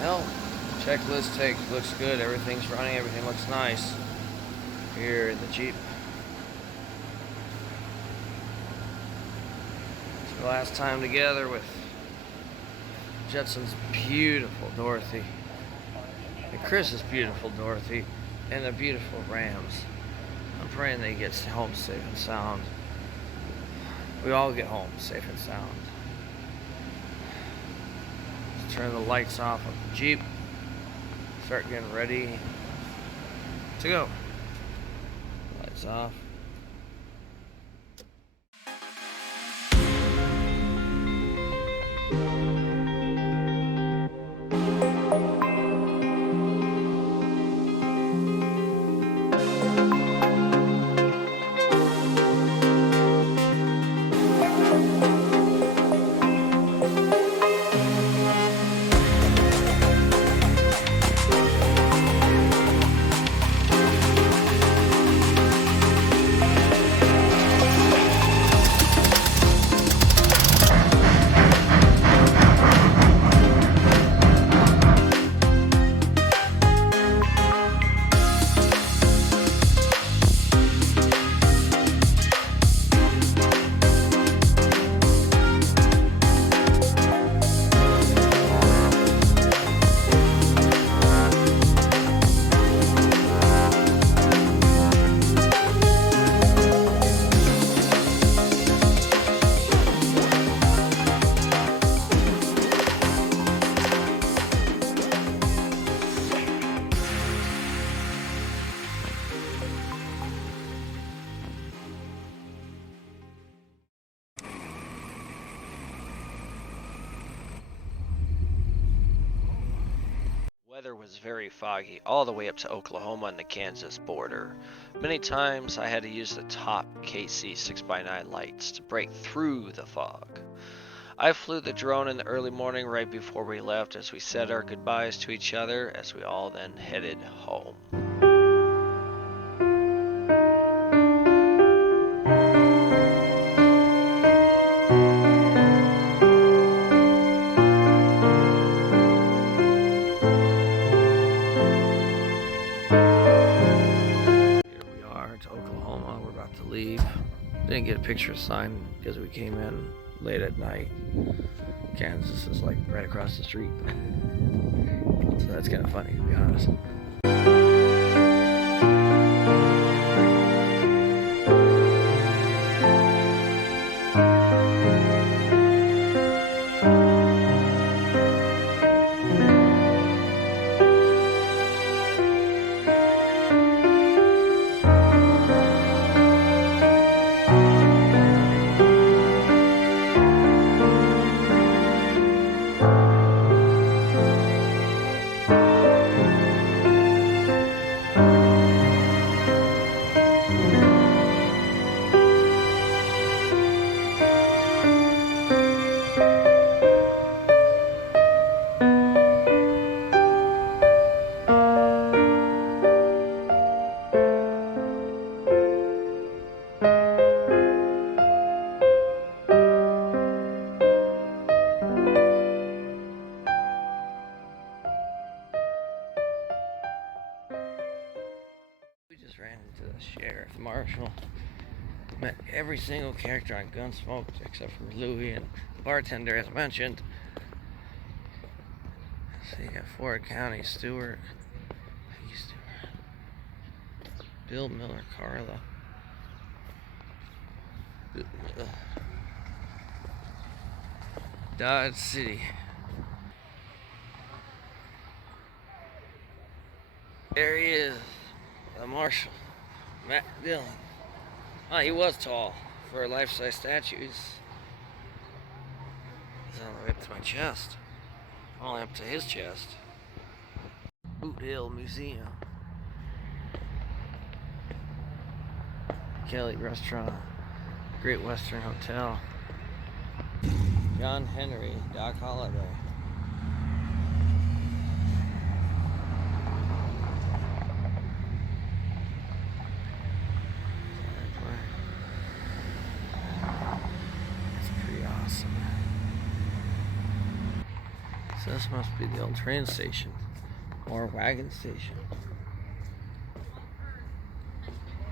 Well, checklist looks good. Everything's running. Everything looks nice here in the Jeep. It's the last time together with Jetson's beautiful Dorothy and Chris's beautiful Dorothy and the beautiful Rams. I'm praying they get home safe and sound. We all get home safe and sound. Let's turn the lights off of the Jeep. Start getting ready to go. Lights off. Weather was very foggy all the way up to Oklahoma and the Kansas border. Many times I had to use the top KC 6x9 lights to break through the fog. I flew the drone in the early morning right before we left as we said our goodbyes to each other as we all then headed home. Leave. Didn't get a picture signed because we came in late at night. Kansas is like right across the street. So that's kind of funny, to be honest. Ran into the sheriff, Marshall. Met every single character on Gunsmoke except for Louie and the bartender, as mentioned. So you got Ford County Stewart, Bill Miller, Carla, Dodge City. There he is. The Marshal, Matt Dillon. Oh, he was tall for life-size statues. He's all the way up to my chest. Only up to his chest. Boot Hill Museum. Kelly Restaurant. Great Western Hotel. John Henry, Doc Holliday. this must be the old train station or wagon station.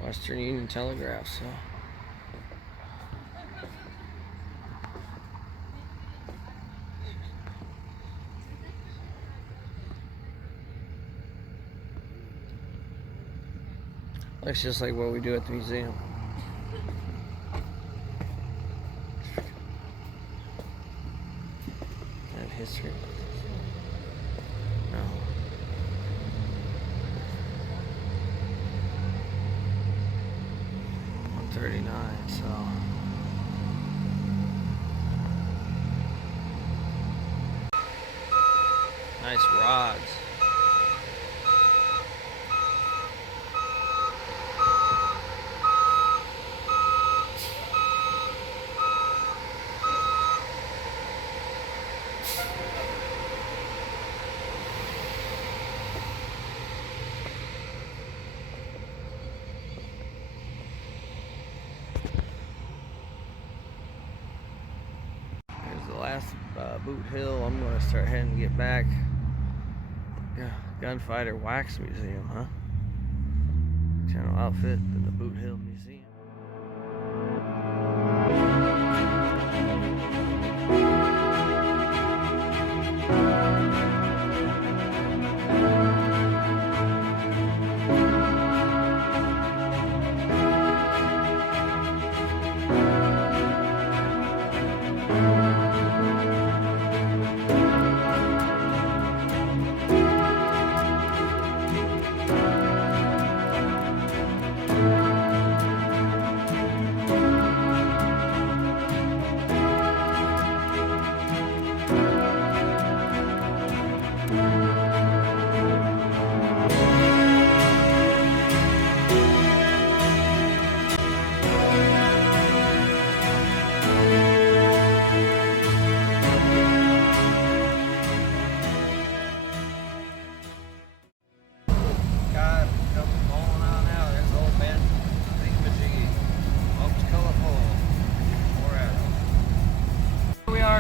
Western Union Telegraph, so. Looks just like what we do at the museum. That history. No. $139, so. Nice rods. Last boot hill. I'm gonna start heading to get back. Yeah, Gunfighter Wax Museum, huh? Channel outfit in the Boot Hill Museum.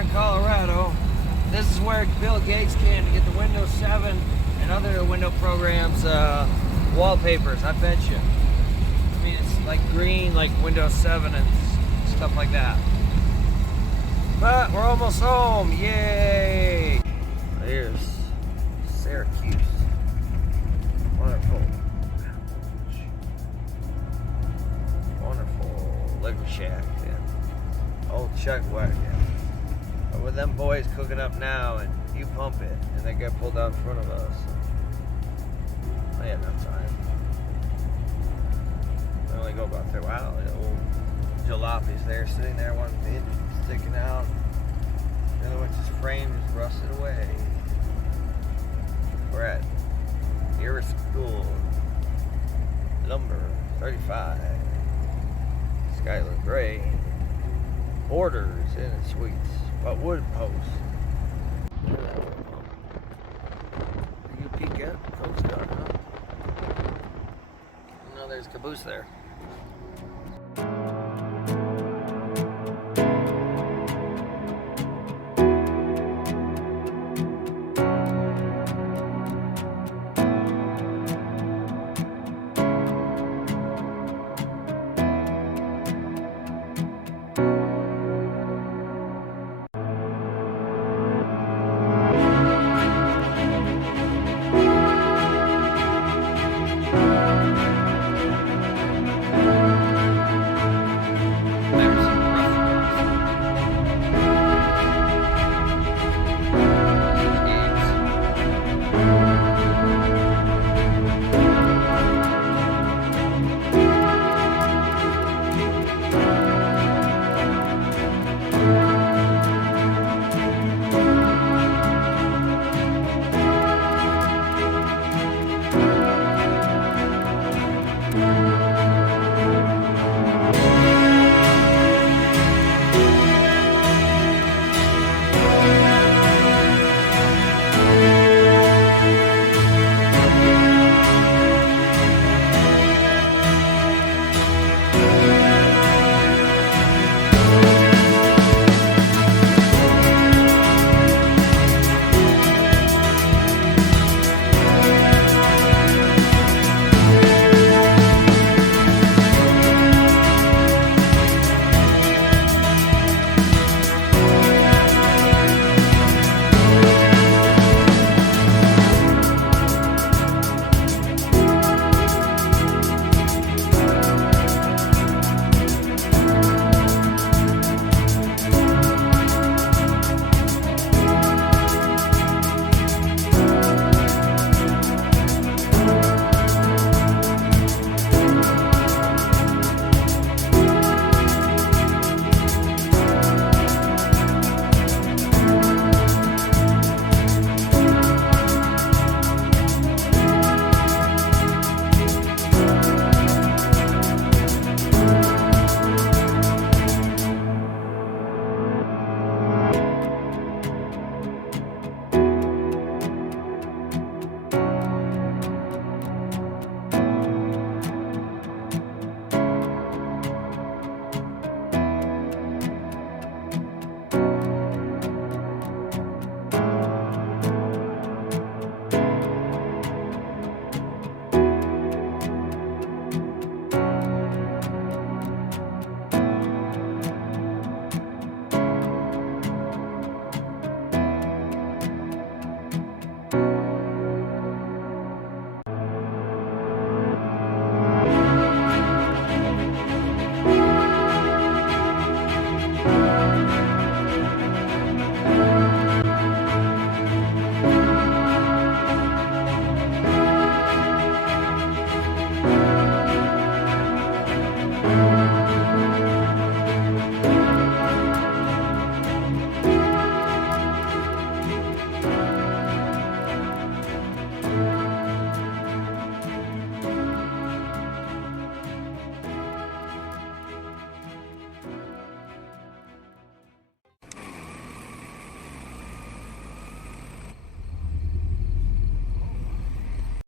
In Colorado. This is where Bill Gates came to get the Windows 7 and other window programs wallpapers, I bet you. I mean, it's like green like Windows 7 and stuff like that. But we're almost home, yay! Here's Syracuse. Wonderful. Wonderful liquor shack and old Chuck wagon. With them boys cooking up now, and you pump it, and they get pulled out in front of us. I had enough time. We only go about 3 wow, the old jalopies there, sitting there, one bit sticking out. The other one's just framed, just rusted away. We're at Erie School, Lumber 35, Skylar Gray, Borders in its suites. But wood posts. Look at that wood pump. You peek at Coast Guard, huh? No, there's caboose there.